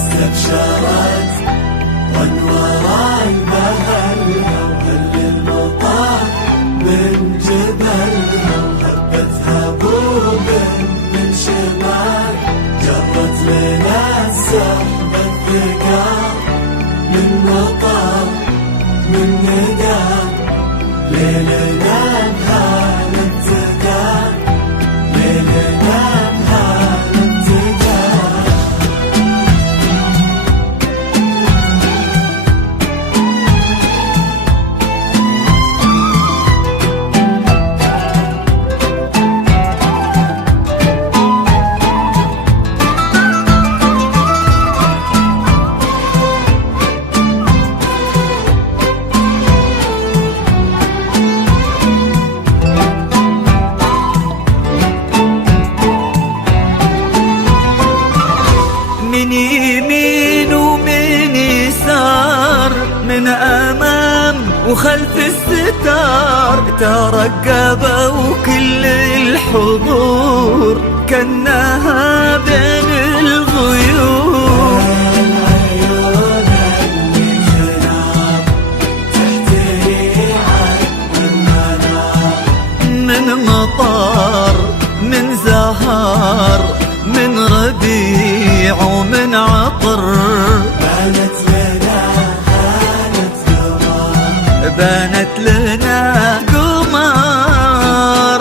استبشرت وانوار بهلها وهل المطار من جبلها وهبتها بوب من شمال جرت من السحب الثقال من مطار من ندى ليلنا بهال التقال ليلنا من يمين ومن يسار من أمام وخلف الستار ترقبوا كل الحضور كأنها بين الغيور العيون اللي تنام تحتري عين المنام من مطار من زهار من ربيع ومن عطر بانت لنا قمر بانت لنا قمر.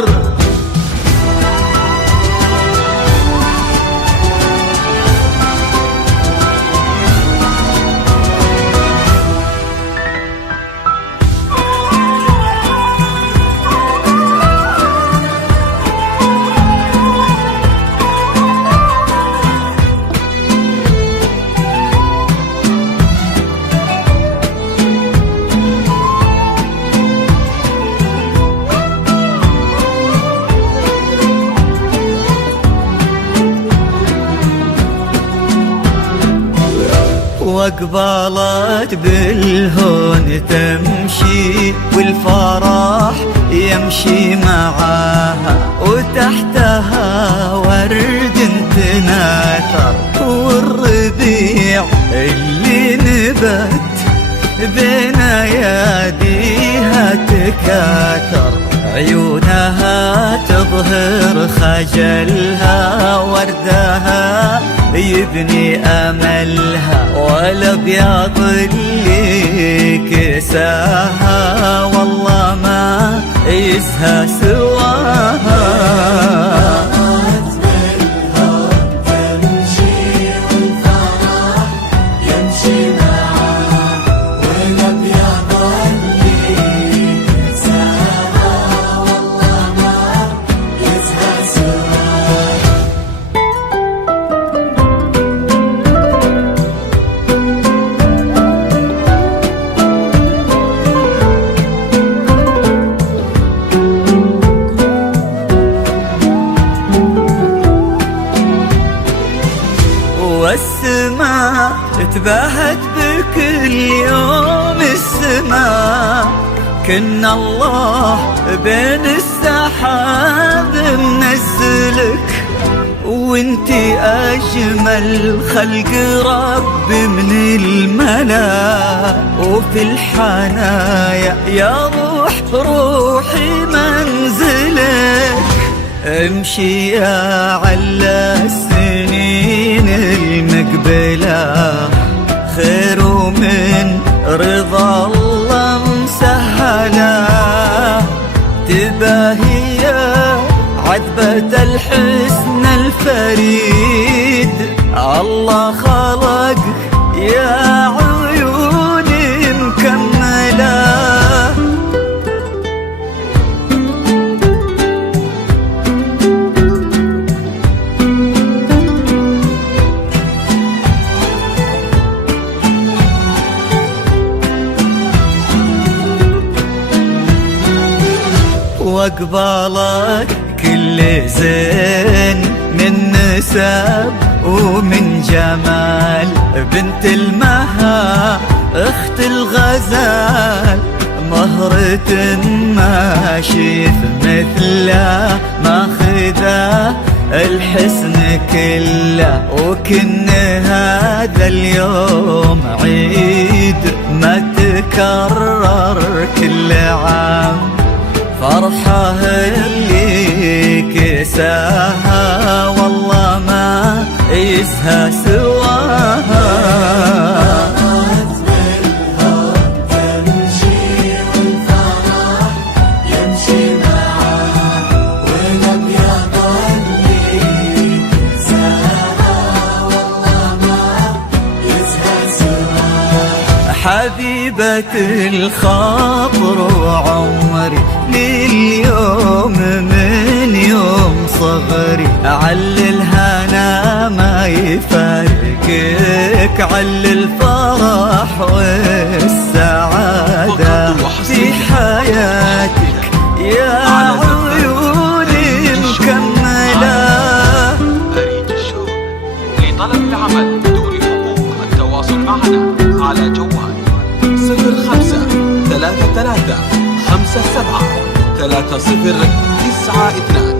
واقبلت بالهون تمشي والفرح يمشي معاها وتحتها ورد تناثر والربيع اللي نبت بين اياديها تكاثر عيونها تظهر خجلها وردها يبني أملها والأبيض اللي كساها والله ما يسهى سواها. والسماء تباهت بكل يوم السماء كنا الله بين السحاب منزلك وانتي أجمل خلق رب من الملا وفي الحنايا يا روحي منزلك امشي يا على السنين المقبلة خير من رضا الله مسهلا تباهي عذبة الحسن الفريد الله خلق يا عيوني مكملة وقبالك كل زين من نسب ومن جمال، بنت المها اخت الغزال، مهرة ما شيف مثله، ماخذه الحسن كله. وكن هذا اليوم عيد ما تكرر كل عام، فرحة اللي كساها والله ما يسهى سواها. حبيبة الخاطر وعمري لليوم من يوم صغري، علل هنا ما يفارقك، علل الفرح والسعادة في حياتك يا عيوني مكملة. أريد الشغل لطلب العمل بدون حقوق. التواصل معنا على جوال 05 33 57 30 92.